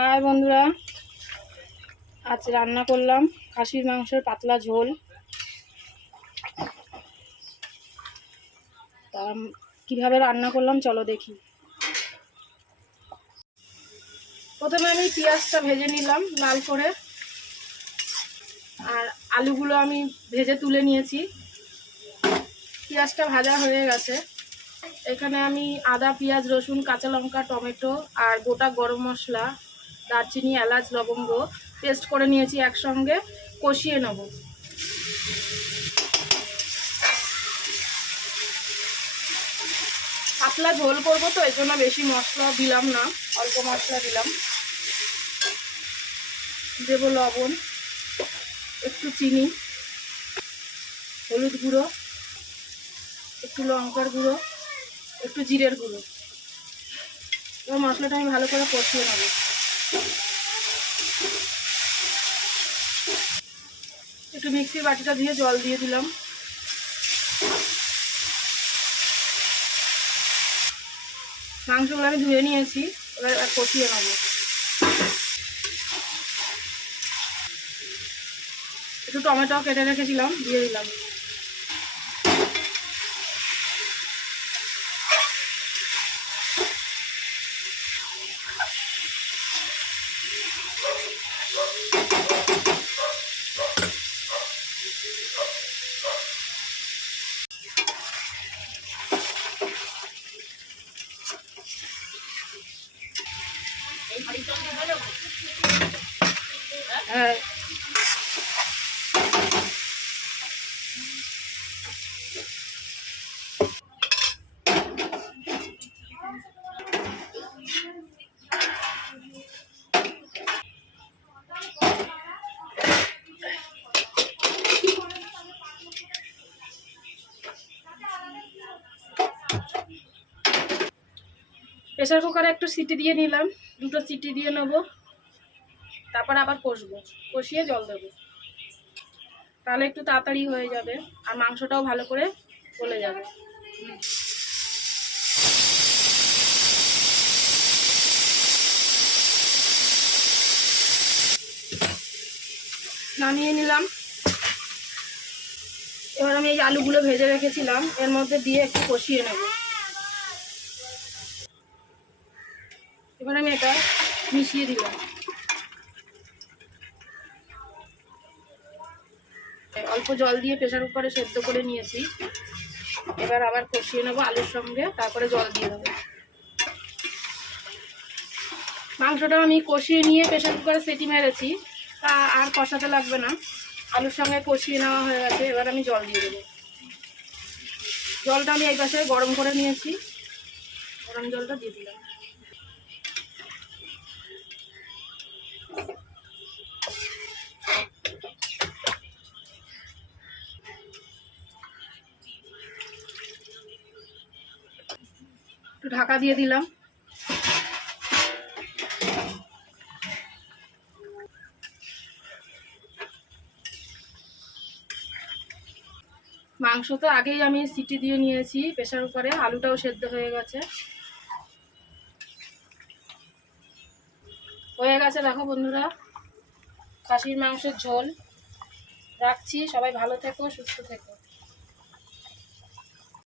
High বন্ধুরা, আজ রান্না করলাম খাসির মাংসের পাতলা ঝোল। তা কীভাবে রান্না করলাম চলো দেখি। প্রথমে আমি পেঁয়াজটা ভেজে নিলাম লাল করে, আর আলুগুলো আমি ভেজে তুলে নিয়েছি। পেঁয়াজটা ভাজা হয়ে গেছে। এখানে আমি আদা, পেঁয়াজ, রসুন, কাঁচা লঙ্কা, টমেটো আর গোটা গরম মশলা, দারচিনি, এলাচ, লবঙ্গ পেস্ট করে নিয়েছি, একসঙ্গে কষিয়ে নেব। পাতলা ঝোল করবো তো এই জন্য বেশি মশলা দিলাম না, অল্প মশলা দিলাম। দেবো লবণ, একটু চিনি, হলুদ গুঁড়ো, একটু লঙ্কার গুঁড়ো, একটু জিরের গুঁড়ো। এবার মশলাটা আমি ভালো করে কষিয়ে নেব। একটু মিক্সির বাটিটা দিয়ে জল দিয়ে দিলাম। মাংসগুলো আমি ধুয়ে নিয়েছি, এবার কষিয়ে নেব। একটু টমেটো কেটে রেখেছিলাম, দিয়ে দিলাম। হ্যাঁ, প্রেসার কুকারে একটু সিটি দিয়ে নিলাম, দুটো সিটি দিয়ে নেবো, তারপর আবার কষবো, কষিয়ে জল দেবো। তাহলে একটু তাড়াতাড়ি হয়ে যাবে আর মাংসটাও ভালো করে গলে যাবে। নামিয়ে নিলাম। এবার আমি এই আলুগুলো ভেজে রেখেছিলাম এর মধ্যে দিয়ে একটু কষিয়ে নেব। এবার আমি এটা মিশিয়ে দিলাম। অল্প জল দিয়ে প্রেসার কুকারে সেদ্ধ করে নিয়েছি। এবার আবার কষিয়ে নেবো আলুর সঙ্গে, তারপরে জল দিয়ে দেবো। মাংসটা আমি কষিয়ে নিয়ে প্রেসার কুকারে সিটি মেরেছি, তা আর কষাতে লাগবে না, আলুর সঙ্গে কষিয়ে নেওয়া হয়ে গেছে। এবার আমি জল দিয়ে দেবো। জলটা আমি এই পাশে গরম করে নিয়েছি, গরম জলটা দিয়ে দিলাম। একটু ঢাকা দিয়ে দিলাম। মাংস তো আগেই আমি সিটি দিয়ে নিয়েছি প্রেসার কুকারে, আলুটাও সেদ্ধ হয়ে গেছে। দেখো বন্ধুরা, খাসির মাংসের ঝোল। রাখছি, সবাই ভালো থেকো, সুস্থ থেকো।